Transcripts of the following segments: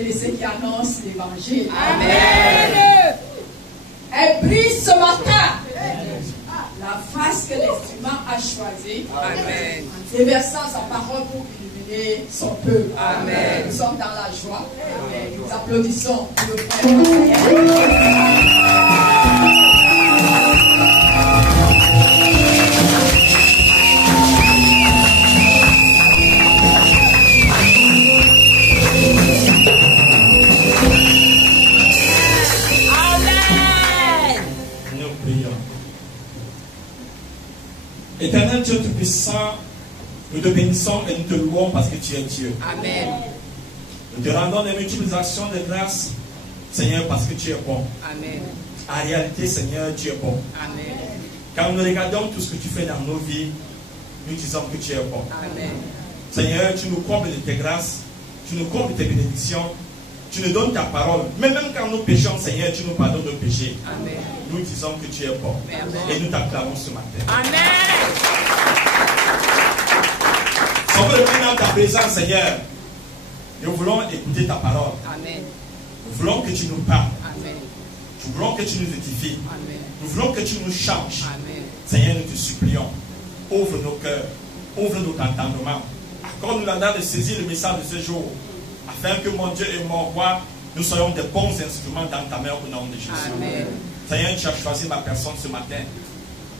et de ceux qui annoncent l'évangile. Amen. Elle brise ce matin la face que l'instrument a choisie. Amen. En déversant sa parole pour illuminer son peuple. Amen. Nous sommes dans la joie. Amen. Nous applaudissons pour le frère. Éternel Dieu Tout-Puissant, nous te bénissons et nous te louons parce que tu es Dieu. Amen. Nous te rendons des multiples actions de grâce, Seigneur, parce que tu es bon. Amen. En réalité, Seigneur, tu es bon. Amen. Quand nous regardons tout ce que tu fais dans nos vies, nous disons que tu es bon. Amen. Seigneur, tu nous combles de tes grâces, tu nous combles de tes bénédictions, tu nous donnes ta parole. Mais même quand nous péchons, Seigneur, tu nous pardonnes nos péchés. Amen. Nous disons que tu es bon. Amen. Et nous t'acclamons ce matin. Amen. Si on veut venir dans ta présence, Seigneur, nous voulons écouter ta parole. Amen. Nous voulons que tu nous parles. Amen. Nous voulons que tu nous édifies. Amen. Nous voulons que tu nous changes. Amen. Seigneur, nous te supplions. Ouvre nos cœurs. Ouvre notre entendement. Accorde-nous la date de saisir le message de ce jour. Afin que mon Dieu et mon roi, nous soyons des bons instruments dans ta main au nom de Jésus. Amen. Seigneur, tu as choisi ma personne ce matin.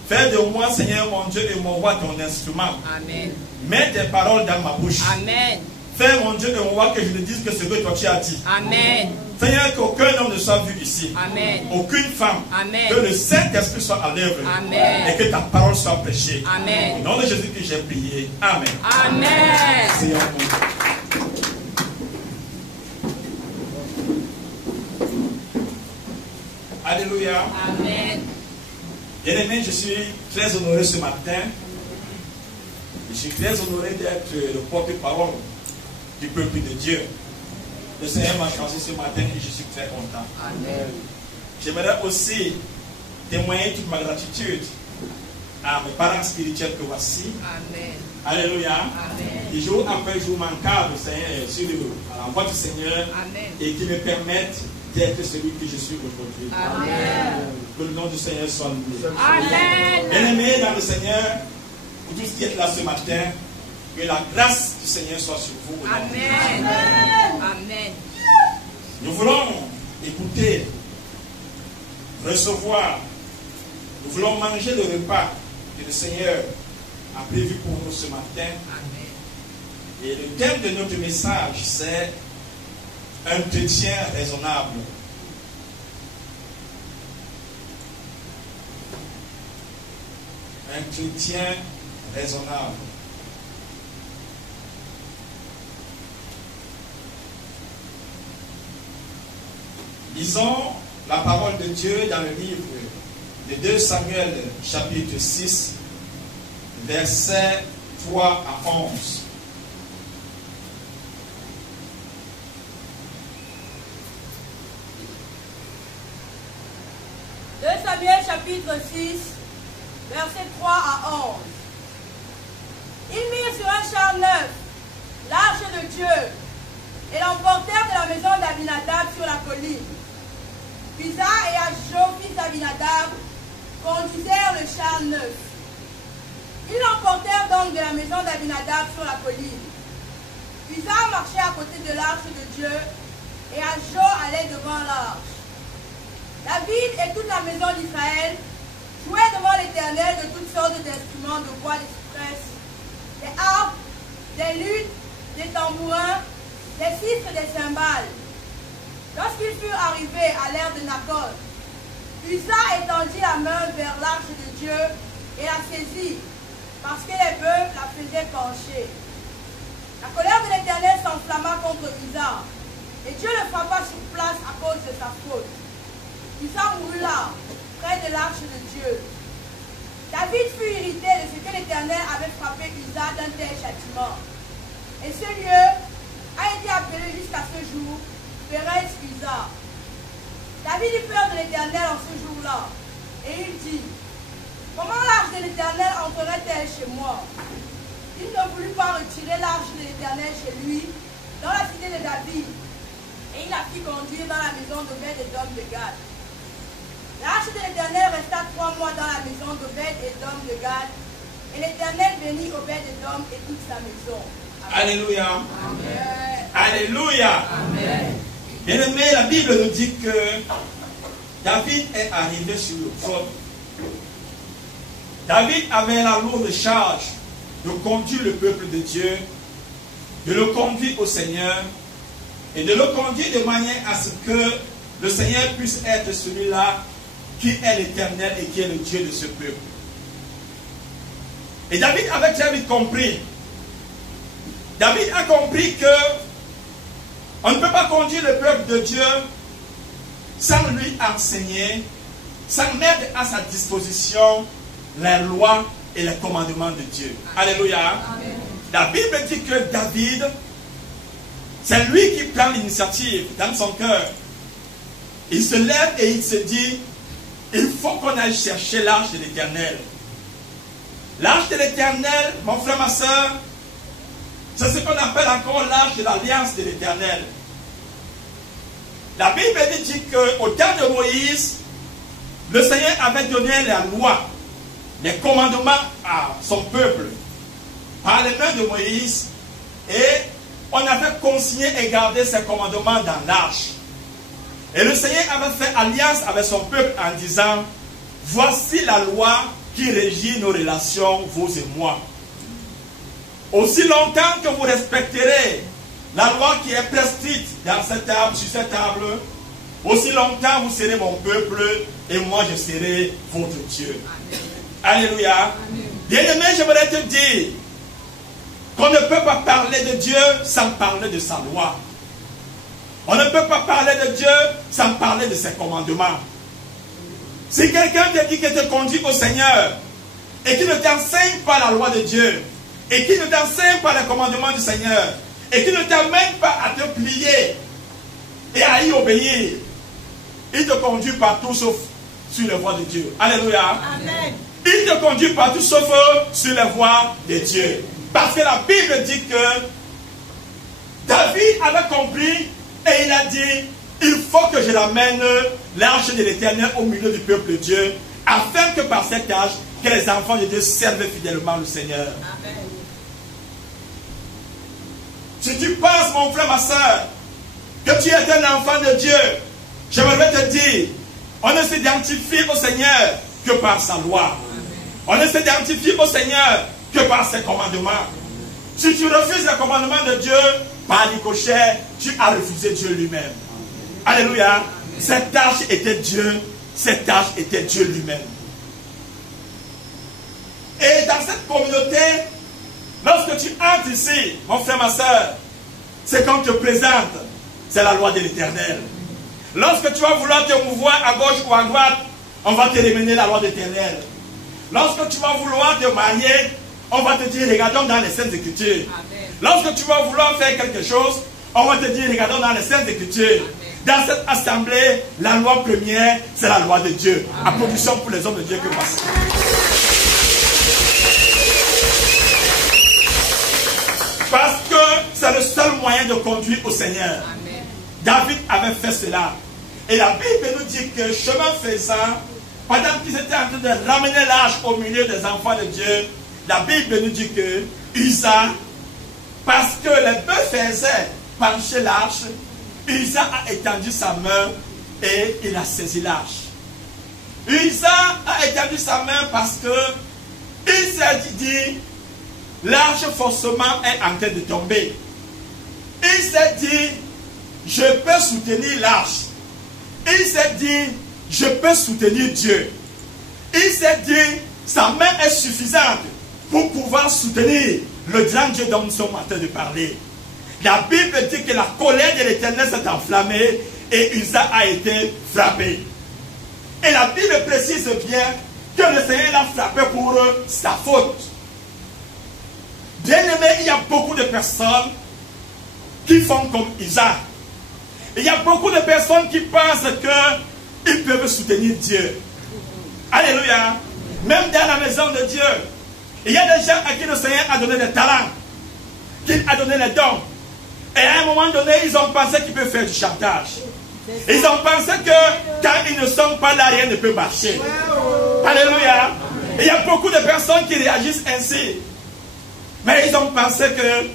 Fais de moi, Seigneur, mon Dieu et mon roi, ton instrument. Amen. Mets tes paroles dans ma bouche. Amen. Fais, mon Dieu et mon roi, que je ne dise que ce que toi tu as dit. Amen. Seigneur, qu'aucun homme ne soit vu ici. Amen. Aucune femme. Amen. Que le Saint-Esprit soit à l'œuvre. Amen. Et que ta parole soit prêchée. Amen. Au nom de Jésus que j'ai prié. Amen. Amen. Seigneur, alléluia. Amen. Bien-aimé, je suis très honoré ce matin. Je suis très honoré d'être le porte-parole du peuple de Dieu. Le Seigneur m'a choisi ce matin et je suis très content. Amen. J'aimerais aussi témoigner toute ma gratitude à mes parents spirituels que voici. Amen. Alléluia. Amen. Et jour après jour, m'encadrent, Seigneur, sur la voie du Seigneur. Amen. Et qui me permettent d'être celui que je suis aujourd'hui. Amen. Que le nom du Seigneur soit loué. Amen. Bien-aimés dans le Seigneur, pour tous qui êtes là ce matin, que la grâce du Seigneur soit sur vous. Amen. Amen. Nous voulons écouter, recevoir, nous voulons manger le repas que le Seigneur a prévu pour nous ce matin. Amen. Et le thème de notre message, c'est un chrétien raisonnable. Un chrétien raisonnable. Lisons la parole de Dieu dans le livre de 2 Samuel, chapitre 6, versets 3 à 11. Samuel chapitre 6, versets 3 à 11. Ils mirent sur un char neuf l'arche de Dieu et l'emportèrent de la maison d'Abinadab sur la colline. Uza et Achjo, fils d'Abinadab, conduisèrent le char neuf. Ils l'emportèrent donc de la maison d'Abinadab sur la colline. Uza marchait à côté de l'arche de Dieu et Achjo allait devant l'arche. David et toute la maison d'Israël jouaient devant l'Éternel de toutes sortes d'instruments de bois, des cyprès, des harpes, des luttes, des tambourins, des cithres, des cymbales. Lorsqu'ils furent arrivés à l'ère de Nakon, Uza étendit la main vers l'arche de Dieu et la saisit, parce que les bœufs la faisaient pencher. La colère de l'Éternel s'enflamma contre Uza, et Dieu le frappa sur place à cause de sa faute. Uza mourut là, près de l'arche de Dieu. David fut irrité de ce que l'Éternel avait frappé Uza d'un tel châtiment. Et ce lieu a été appelé jusqu'à ce jour Pérez Uza. David eut peur de l'Éternel en ce jour-là, et il dit: comment l'arche de l'Éternel entrerait-elle chez moi? Il ne voulut pas retirer l'arche de l'Éternel chez lui, dans la cité de David. et il la fit conduire dans la maison d'Obed-Édom de Gad. L'arche de l'Éternel resta 3 mois dans la maison d'Obed-Édom de Gad, et l'Éternel bénit Obed-Édom et toute sa maison. Alléluia. Amen. Alléluia. Amen. Bien-aimé, la Bible nous dit que David est arrivé sur le trône. David avait la lourde charge de conduire le peuple de Dieu, de le conduire au Seigneur et de le conduire de manière à ce que le Seigneur puisse être celui-là qui est l'Éternel et qui est le Dieu de ce peuple. Et David avait très vite compris. David a compris que on ne peut pas conduire le peuple de Dieu sans lui enseigner, sans mettre à sa disposition les lois et les commandements de Dieu. Alléluia. Amen. La Bible dit que David, c'est lui qui prend l'initiative dans son cœur. Il se lève et il se dit, il faut qu'on aille chercher l'arche de l'Éternel. L'arche de l'Éternel, mon frère, ma soeur, c'est ce qu'on appelle encore l'arche de l'alliance de l'Éternel. La Bible dit qu'au temps de Moïse, le Seigneur avait donné la loi, les commandements à son peuple par les mains de Moïse, et on avait consigné et gardé ces commandements dans l'arche. Et le Seigneur avait fait alliance avec son peuple en disant, voici la loi qui régit nos relations, vous et moi. Aussi longtemps que vous respecterez la loi qui est prescrite dans cette table, sur cette table, aussi longtemps vous serez mon peuple et moi je serai votre Dieu. Amen. Alléluia. Bien-aimé, j'aimerais te dire qu'on ne peut pas parler de Dieu sans parler de sa loi. On ne peut pas parler de Dieu sans parler de ses commandements. Si quelqu'un te dit qu'il te conduit au Seigneur et qu'il ne t'enseigne pas la loi de Dieu, et qui ne t'enseigne pas les commandements du Seigneur, et qui ne t'amène pas à te plier et à y obéir, il te conduit partout sauf sur les voies de Dieu. Alléluia. Amen. Il te conduit partout sauf sur les voies de Dieu. Parce que la Bible dit que David avait compris et il a dit, il faut que je l'amène l'arche de l'Éternel au milieu du peuple de Dieu, afin que par cette tâche, que les enfants de Dieu servent fidèlement le Seigneur. Amen. Si tu penses, mon frère, ma soeur, que tu es un enfant de Dieu, j'aimerais te dire, on ne s'identifie au Seigneur que par sa loi. On ne s'identifie au Seigneur que par ses commandements. Si tu refuses les commandements de Dieu, par ricochet, tu as refusé Dieu lui-même. Alléluia. Cette tâche était Dieu, cette tâche était Dieu lui-même. Et dans cette communauté, lorsque tu entres ici, mon frère, ma soeur, c'est qu'on te présente, c'est la loi de l'Éternel. Lorsque tu vas vouloir te mouvoir à gauche ou à droite, on va te remener la loi de l'Éternel. Lorsque tu vas vouloir te marier, on va te dire, regardons dans les Saintes Écritures. Amen. Lorsque tu vas vouloir faire quelque chose, on va te dire, regardons dans les Saintes Écritures. Dans cette assemblée, la loi première, c'est la loi de Dieu. Applaudissons pour les hommes de Dieu que voici. Parce que c'est le seul moyen de conduire au Seigneur. Amen. David avait fait cela. Et la Bible nous dit que chemin faisant, pendant qu'ils étaient en train de ramener l'arche au milieu des enfants de Dieu, la Bible nous dit que Uza, parce que les bœufs faisaient pencher l'arche, Uza a étendu sa main et il a saisi l'arche. Uza a étendu sa main parce que il s'est dit, l'arche forcément est en train de tomber. Il s'est dit, je peux soutenir l'arche. Il s'est dit, je peux soutenir Dieu. Il s'est dit, sa main est suffisante pour pouvoir soutenir le grand Dieu dont nous sommes en train de parler. La Bible dit que la colère de l'Éternel s'est enflammée et Uza a été frappé. Et la Bible précise bien que le Seigneur l'a frappé pour sa faute. Bien aimé, il y a beaucoup de personnes qui font comme Uza. Il y a beaucoup de personnes qui pensent qu'ils peuvent soutenir Dieu. Alléluia. Même dans la maison de Dieu, il y a des gens à qui le Seigneur a donné des talents, qu'il a donné les dons. Et à un moment donné, ils ont pensé qu'ils peuvent faire du chantage. Ils ont pensé que quand ils ne sont pas là, rien ne peut marcher. Alléluia. Il y a beaucoup de personnes qui réagissent ainsi. Mais ils ont pensé que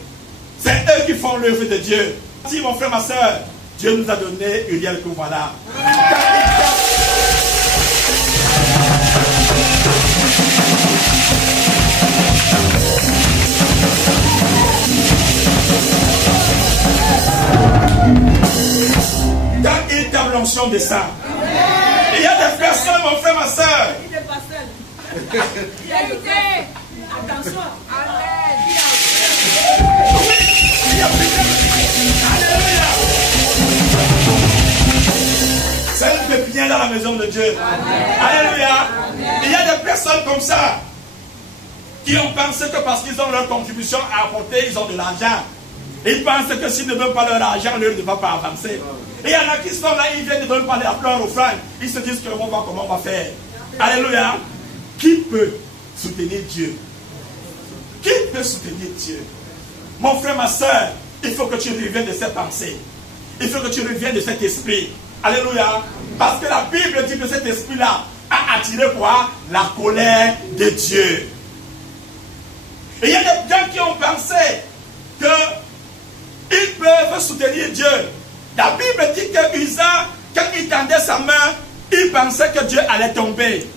c'est eux qui font l'œuvre de Dieu. Si mon frère, ma soeur, Dieu nous a donné Uriel que voilà. Quand il tape l'onction de ça, il y a des personnes, mon frère, ma soeur. Attention. Alléluia. C'est une pépinière dans la maison de Dieu. Alléluia. Il y a des personnes comme ça qui ont pensé que parce qu'ils ont leur contribution à apporter, ils ont de l'argent. Ils pensent que s'ils ne donnent pas leur argent, l'œuvre ne va pas avancer. Et il y en a qui sont là, ils viennent de donner pas leur offrande. Ils se disent que comment on va faire. Alléluia. Qui peut soutenir Dieu? Qui peut soutenir Dieu? Mon frère, ma soeur, il faut que tu reviennes de cette pensée. Il faut que tu reviennes de cet esprit. Alléluia. Parce que la Bible dit que cet esprit-là a attiré quoi? La colère de Dieu. Et il y a des gens qui ont pensé qu'ils peuvent soutenir Dieu. La Bible dit que Usa, quand il tendait sa main, il pensait que Dieu allait tomber.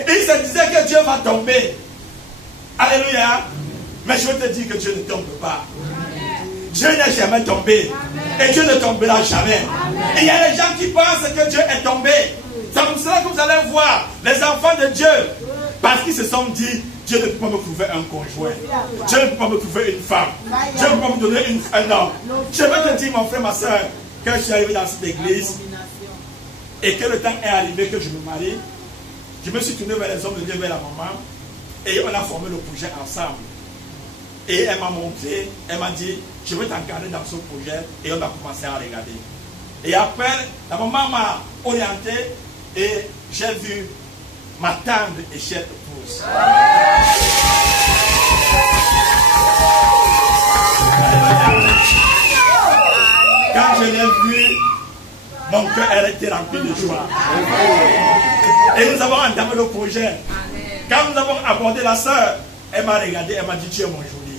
Il se disait que Dieu va tomber. Alléluia. Mais je veux te dire que Dieu ne tombe pas. Dieu n'est jamais tombé. Et Dieu ne tombera jamais. Et il y a des gens qui pensent que Dieu est tombé. C'est comme cela que vous allez voir les enfants de Dieu. Parce qu'ils se sont dit, Dieu ne peut pas me trouver un conjoint. Dieu ne peut pas me trouver une femme. Dieu ne peut pas me donner un homme. Je veux te dire, mon frère, ma soeur, quand je suis arrivé dans cette église et que le temps est arrivé que je me marie, je me suis tourné vers les hommes de Dieu, vers la maman, et on a formé le projet ensemble. Et elle m'a montré, elle m'a dit, je veux t'encadrer dans ce projet, et on a commencé à regarder. Et après, la maman m'a orienté, et j'ai vu ma tendre et chère épouse. Quand je l'ai vue, mon cœur a été rempli de joie. Et nous avons entamé le projet. Quand nous avons abordé la sœur, elle m'a regardé, elle m'a dit, tu es mon joli.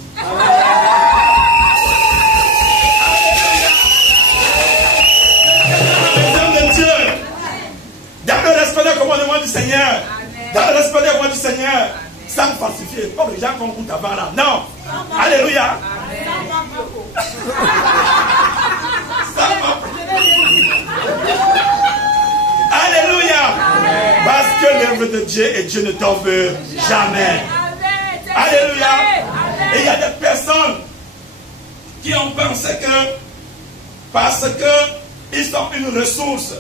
De Dieu, dans le respect des commandements du Seigneur, dans le respect des voies du Seigneur, sans falsifier, comme les gens qu'on goûte avant là. Non. Alléluia. Alléluia. Parce que l'œuvre de Dieu et Dieu ne tombe jamais. Alléluia. Et il y a des personnes qui ont pensé que parce qu'ils sont une ressource,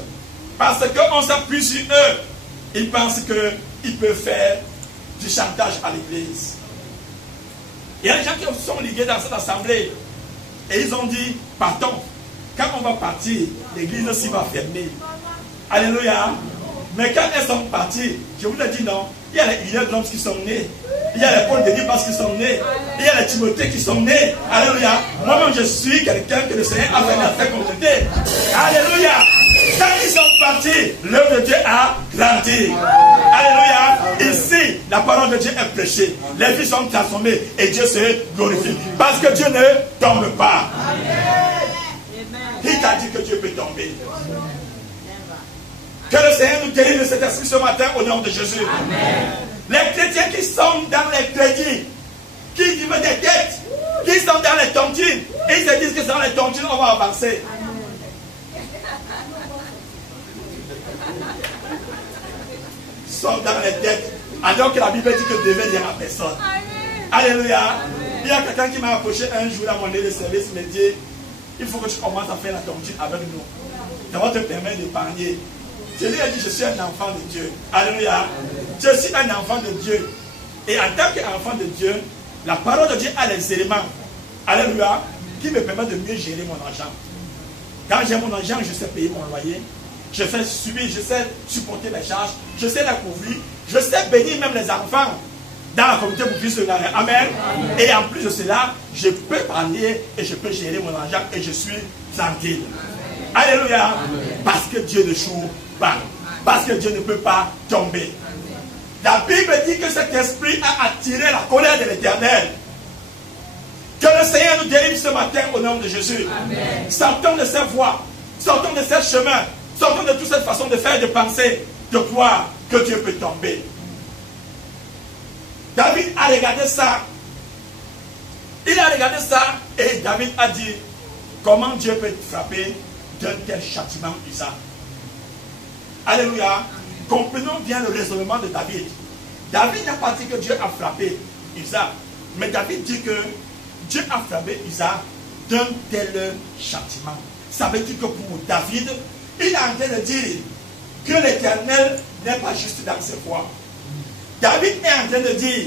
parce qu'on s'appuie sur eux, ils pensent qu'ils peuvent faire du chantage à l'église. Il y a des gens qui sont ligués dans cette assemblée et ils ont dit, partons. Quand on va partir, l'église aussi va fermer. Alléluia. Mais quand elles sont parties, je vous l'ai dit non, il y a les Uriel qui sont nés. Il y a les Paul de Libas qui sont nés. Il y a les Timothée qui sont nés. Alléluia. Moi-même, je suis quelqu'un que le Seigneur a fait dans cette communauté. Alléluia. Quand ils sont partis, l'œuvre de Dieu a grandi. Alléluia. Ici, la parole de Dieu est prêchée. Les vies sont transformées et Dieu se glorifie. Parce que Dieu ne tombe pas. Qui t'a dit que Dieu peut tomber? Que le Seigneur nous guérisse de cet esprit ce matin au nom de Jésus. Amen. Les chrétiens qui sont dans les crédits, qui vivent des dettes, qui sont dans les tontines, et ils se disent que dans les tontines on va avancer. Ils sont dans les dettes, alors que la Bible dit que ne devait dire à personne. Alléluia. Amen. Il y a quelqu'un qui m'a approché un jour à mon lieu de service, il me dit, il faut que tu commences à faire la tontine avec nous. Ça va te permettre d'épargner. Je lui ai dit, je suis un enfant de Dieu. Alléluia. Je suis un enfant de Dieu. Et en tant qu'enfant de Dieu, la parole de Dieu a les éléments. Alléluia. Qui me permettent de mieux gérer mon argent. Quand j'ai mon argent, je sais payer mon loyer. Je sais subir, je sais supporter mes charges. Je sais la couvrir. Je sais bénir même les enfants. dans la communauté pour puisse se gagner. Amen. Et en plus de cela, je peux parler et je peux gérer mon argent et je suis tranquille. Alléluia. Parce que Dieu ne joue pas. Parce que Dieu ne peut pas tomber. La Bible dit que cet esprit a attiré la colère de l'Éternel. Que le Seigneur nous délivre ce matin au nom de Jésus. Amen. Sortons de ces voies, sortons de ces chemins, sortons de toute cette façon de faire, de penser, de croire que Dieu peut tomber. David a regardé ça. Il a regardé ça et David a dit, comment Dieu peut frapper d'un tel châtiment usant. Alléluia. Comprenons bien le raisonnement de David. David n'a pas dit que Dieu a frappé Isaac, mais David dit que Dieu a frappé Isaac d'un tel châtiment. Ça veut dire que pour David, il est en train de dire que l'Éternel n'est pas juste dans ses voies. David est en train de dire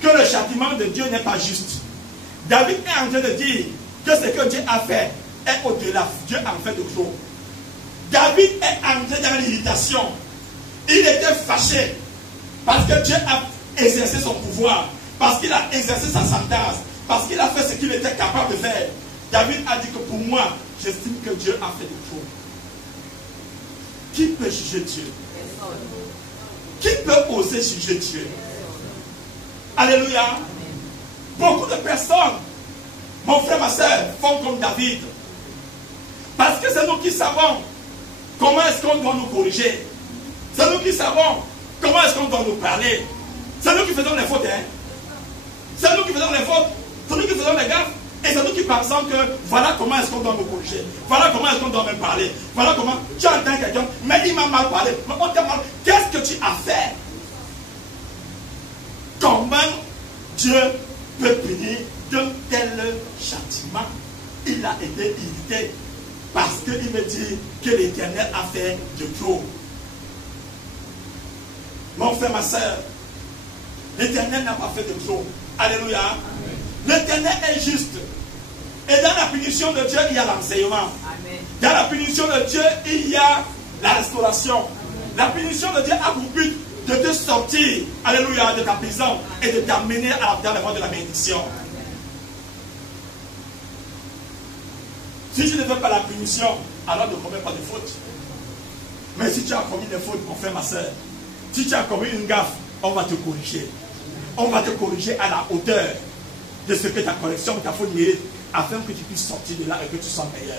que le châtiment de Dieu n'est pas juste. David est en train de dire que ce que Dieu a fait est au-delà. Dieu en fait de trop. David est entré dans l'irritation. Il était fâché parce que Dieu a exercé son pouvoir, parce qu'il a exercé sa sentence, parce qu'il a fait ce qu'il était capable de faire. David a dit que pour moi, j'estime que Dieu a fait de trop. Qui peut juger Dieu? Qui peut oser juger Dieu? Alléluia. Beaucoup de personnes, mon frère, ma soeur, font comme David. Parce que c'est nous qui savons comment est-ce qu'on doit nous corriger. C'est nous qui savons comment est-ce qu'on doit nous parler. C'est nous qui faisons les fautes. Hein? C'est nous qui faisons les fautes. C'est nous qui faisons les gaffes. Et c'est nous qui pensons que voilà comment est-ce qu'on doit nous corriger. Voilà comment est-ce qu'on doit me parler. Voilà comment tu entends quelqu'un, mais il m'a mal parlé. Mais on t'a mal. Qu'est-ce que tu as fait? Comment Dieu peut punir d'un tel châtiment? Il a été irrité parce qu'il me dit que l'Éternel a fait de trop. Mon frère, ma soeur, l'Éternel n'a pas fait de trop. Alléluia. L'Éternel est juste. Et dans la punition de Dieu, il y a l'enseignement. Dans la punition de Dieu, il y a la restauration. La punition de Dieu a pour but de te sortir, alléluia, de ta prison et de t'amener dans la voie de la bénédiction. Si tu ne fais pas la punition, alors ne commets pas de faute. Mais si tu as commis des fautes, mon frère, ma soeur, si tu as commis une gaffe, on va te corriger. On va te corriger à la hauteur de ce que ta correction, ta faute mérite, afin que tu puisses sortir de là et que tu sois meilleur.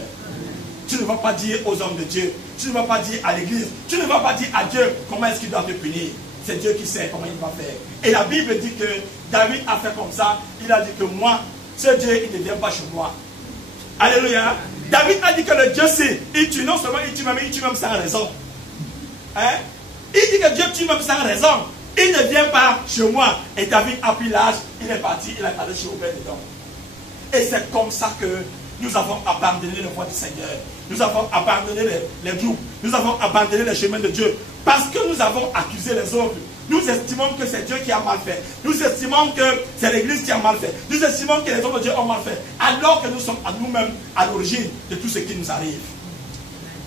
Tu ne vas pas dire aux hommes de Dieu, tu ne vas pas dire à l'église, tu ne vas pas dire à Dieu comment est-ce qu'il doit te punir. C'est Dieu qui sait comment il va faire. Et la Bible dit que David a fait comme ça. Il a dit que moi, ce Dieu, il ne vient pas chez moi. Alléluia. David a dit que le Dieu sait. Il tue, non seulement il tue, mais il tue même sans raison. Hein? Il dit que Dieu tue même sans raison. Il ne vient pas chez moi. Et David a pris l'âge, il est parti, il est allé chez Obed-Edom. Et c'est comme ça que nous avons abandonné le voie du Seigneur. Nous avons abandonné les groupes. Nous avons abandonné les chemins de Dieu. Parce que nous avons accusé les autres. Nous estimons que c'est Dieu qui a mal fait. Nous estimons que c'est l'Église qui a mal fait. Nous estimons que les hommes de Dieu ont mal fait. Alors que nous sommes à nous-mêmes à l'origine de tout ce qui nous arrive.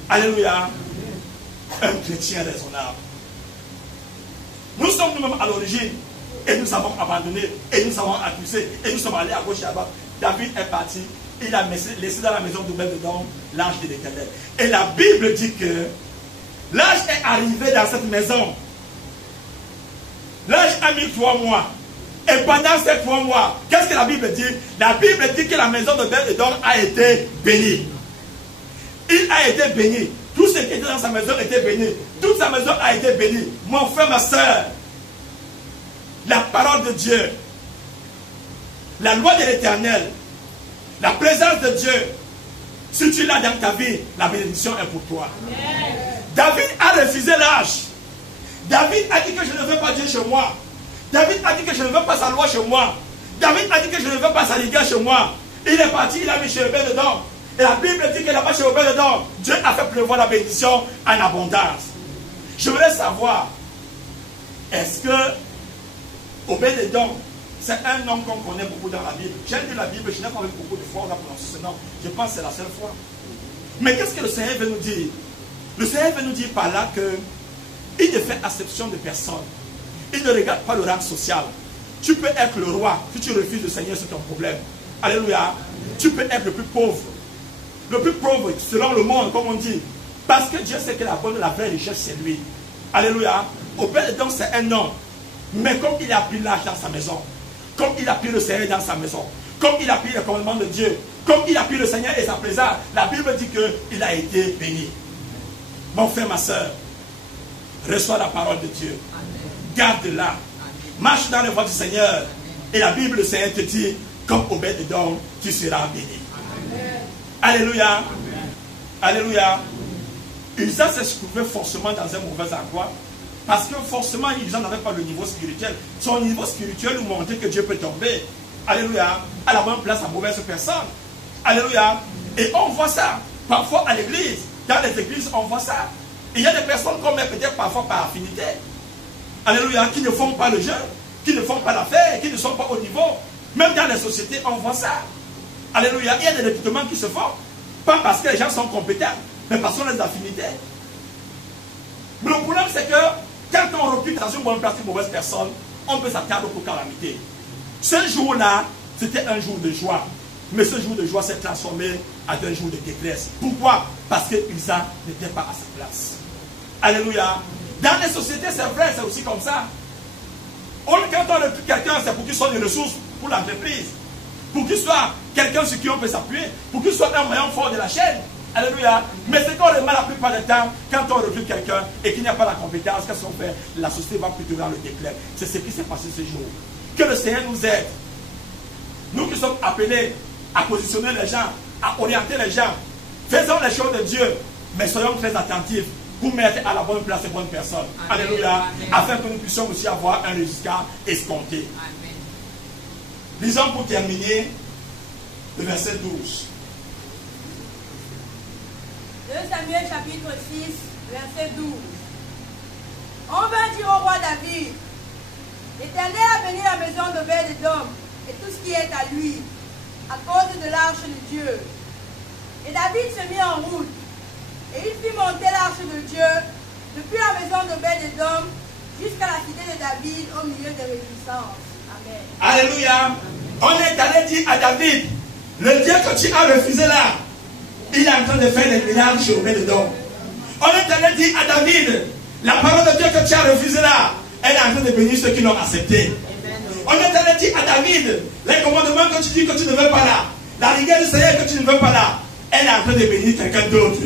Alléluia. Un chrétien raisonnable. Nous sommes nous-mêmes à l'origine. Et nous avons abandonné. Et nous avons accusé. Et nous sommes allés à gauche et à droite. David est parti. Il a laissé dans la maison d'Obed-Edom l'ange de l'Éternel. Et la Bible dit que l'ange est arrivé dans cette maison. L'ange a mis 3 mois. Et pendant ces 3 mois, qu'est-ce que la Bible dit? La Bible dit que la maison d'Obed-Edom a été bénie. Il a été béni. Tout ce qui était dans sa maison était béni. Toute sa maison a été bénie. Mon frère, ma soeur, la parole de Dieu, la loi de l'Éternel, la présence de Dieu, si tu l'as dans ta vie, la bénédiction est pour toi. Amen. David a refusé l'âge. David a dit que je ne veux pas Dieu chez moi. David a dit que je ne veux pas sa loi chez moi. David a dit que je ne veux pas sa rigueur chez moi. Il est parti, il a mis chez Obed-Edom. Et la Bible dit que là-bas chez Obed-Edom, Dieu a fait pleuvoir la bénédiction en abondance. Je voudrais savoir, est-ce que Obed-Edom, c'est un nom qu'on connaît beaucoup dans la Bible. J'ai lu la Bible, je n'ai pas vu beaucoup de fois on a prononcé ce nom. Je pense que c'est la seule fois. Mais qu'est-ce que le Seigneur veut nous dire? Le Seigneur veut nous dire par là que il ne fait acception de personne. Il ne regarde pas le rang social. Tu peux être le roi. Si tu refuses le Seigneur, c'est ton problème. Alléluia. Tu peux être le plus pauvre. Le plus pauvre selon le monde, comme on dit. Parce que Dieu sait que la bonne, la vraie richesse, c'est lui. Alléluia. Obed-Edom, c'est un homme. Mais comme il a pris l'âge dans sa maison, comme il a pris le Seigneur dans sa maison, comme il a pris le commandement de Dieu, comme il a pris le Seigneur et sa présence, la Bible dit qu'il a été béni. Mon frère, ma soeur, reçois la parole de Dieu. Garde-la. Marche dans les voies du Seigneur. Et la Bible, le Seigneur te dit, comme Obed-Edom, tu seras béni. Alléluia. Alléluia. Usa s'est trouvé forcément dans un mauvais endroit. Parce que forcément, Usa n'avait pas le niveau spirituel. Son niveau spirituel nous montrait que Dieu peut tomber. Alléluia. À la bonne place, à mauvaise personne. Alléluia. Et on voit ça. Parfois à l'église. Dans les églises, on voit ça. Il y a des personnes qu'on met peut-être parfois par affinité. Alléluia. Qui ne font pas le jeûne. Qui ne font pas l'affaire. Qui ne sont pas au niveau. Même dans les sociétés, on voit ça. Alléluia. Il y a des recrutements qui se font. Pas parce que les gens sont compétents. Mais parce qu'on a des affinités. Mais le problème, c'est que quand on recrute dans une bonne place, une mauvaise personne, on peut s'attendre pour calamité. Ce jour-là, c'était un jour de joie. Mais ce jour de joie s'est transformé en un jour de détresse. Pourquoi? Parce que Usa n'était pas à sa place. Alléluia. Dans les sociétés, c'est vrai, c'est aussi comme ça. Quand on recrute quelqu'un, c'est pour qu'il soit une ressource pour l'entreprise. Pour qu'il soit quelqu'un sur qui on peut s'appuyer. Pour qu'il soit un maillon fort de la chaîne. Alléluia. Mais c'est qu'on remarque la plupart du temps, quand on recrute quelqu'un et qu'il n'y a pas la compétence, qu'est-ce qu'on fait? La société va plutôt dans le déclin. C'est ce qui s'est passé ce jour. Que le Seigneur nous aide. Nous qui sommes appelés à positionner les gens, à orienter les gens. Faisons les choses de Dieu, mais soyons très attentifs pour mettre à la bonne place les bonnes personnes. Amen. Alléluia. Amen. Afin que nous puissions aussi avoir un résultat escompté. Amen. Lisons pour terminer le verset 12. 2 Samuel chapitre 6, verset 12. On vint dire au roi David, l'Éternel a béni la maison d'Obed-Edom et tout ce qui est à lui, à cause de l'arche de Dieu. Et David se mit en route, et il fit monter l'arche de Dieu depuis la maison d'Obed-Edom jusqu'à la cité de David au milieu des réjouissances. Amen. Alléluia. On est allé dire à David, le Dieu que tu as refusé là, il est en train de faire des miracles chez Obed-Edom. On est allé dire à David, la parole de Dieu que tu as refusée là, elle est en train de bénir ceux qui l'ont accepté. On est allé dire à David, les commandements que tu dis que tu ne veux pas là, la rigueur du Seigneur que tu ne veux pas là, elle est en train de bénir quelqu'un d'autre.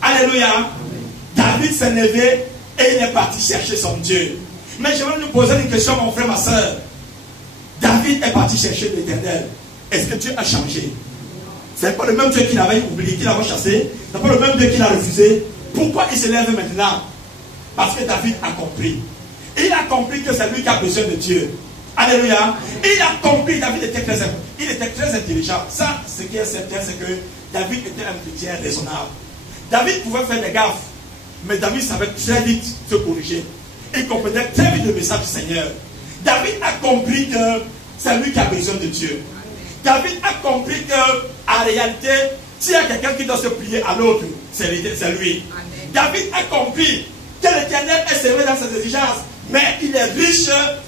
Alléluia. David s'est levé et il est parti chercher son Dieu. Mais je vais nous poser une question, mon frère, ma soeur. David est parti chercher l'Éternel. Est-ce que Dieu a changé? Ce n'est pas le même Dieu qu'il avait oublié, qu'il avait chassé. Ce n'est pas le même Dieu qu'il a refusé. Pourquoi il se lève maintenant? Parce que David a compris. Il a compris que c'est lui qui a besoin de Dieu. Alléluia. Il a compris, David était très intelligent. Ça, ce qui est certain, c'est que David était un chrétien raisonnable. David pouvait faire des gaffes, mais David savait très vite se corriger. Il comprenait très vite le message du Seigneur. David a compris que c'est lui qui a besoin de Dieu. David a compris qu'en réalité, s'il y a quelqu'un qui doit se plier à l'autre, c'est lui. Amen. David a compris que l'Éternel est serré dans ses exigences, mais il est riche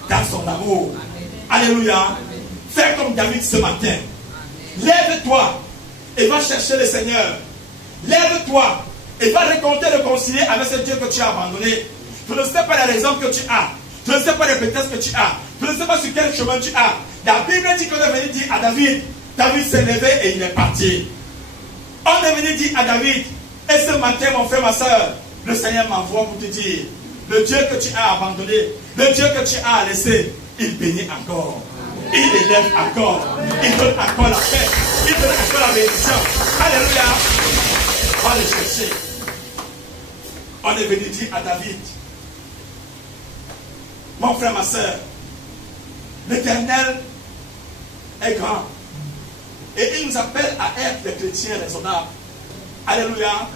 dans son amour. Amen. Alléluia. Amen. Fais comme David ce matin. Lève-toi et va chercher le Seigneur. Lève-toi et va réconcilier avec ce Dieu que tu as abandonné. Je ne sais pas les raisons que tu as. Je ne sais pas les prétextes que tu as. Je ne sais pas sur quel chemin tu as. La Bible dit qu'on est venu dire à David, David s'est levé et il est parti. On est venu dire à David, et ce matin, mon frère, ma soeur, le Seigneur m'envoie pour te dire, le Dieu que tu as abandonné, le Dieu que tu as laissé, il bénit encore. Il élève encore. Il donne encore la paix. Il donne encore la bénédiction. Alléluia. On va le chercher. On est venu dire à David, mon frère, ma soeur, l'Éternel est grand. Et il nous appelle à être des chrétiens raisonnables. Alléluia.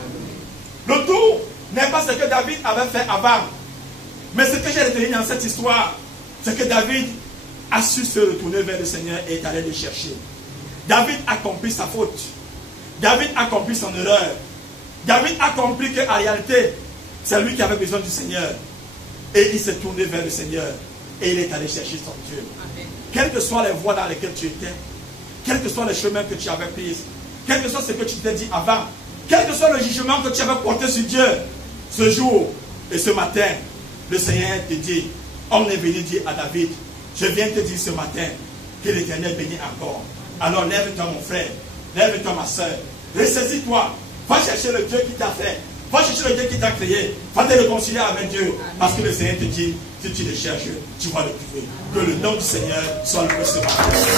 Le tout n'est pas ce que David avait fait avant. Mais ce que j'ai retenu dans cette histoire, c'est que David a su se retourner vers le Seigneur et est allé le chercher. David a compris sa faute. David a compris son erreur. David a compris qu'en réalité, c'est lui qui avait besoin du Seigneur. Et il s'est tourné vers le Seigneur. Et il est allé chercher son Dieu. Amen. quelles que soient les voies dans lesquelles tu étais, quels que soient les chemins que tu avais pris, quel que soit ce que tu t'es dit avant, quel que soit le jugement que tu avais porté sur Dieu, ce jour et ce matin, le Seigneur te dit, on est venu dire à David, je viens te dire ce matin que l'Éternel bénit encore. Alors lève-toi mon frère, lève-toi ma soeur, ressaisis-toi, va chercher le Dieu qui t'a fait, va chercher le Dieu qui t'a créé, va te réconcilier avec Dieu, parce que le Seigneur te dit, si tu le cherches, tu vas le trouver. Que le nom du Seigneur soit loué ce matin.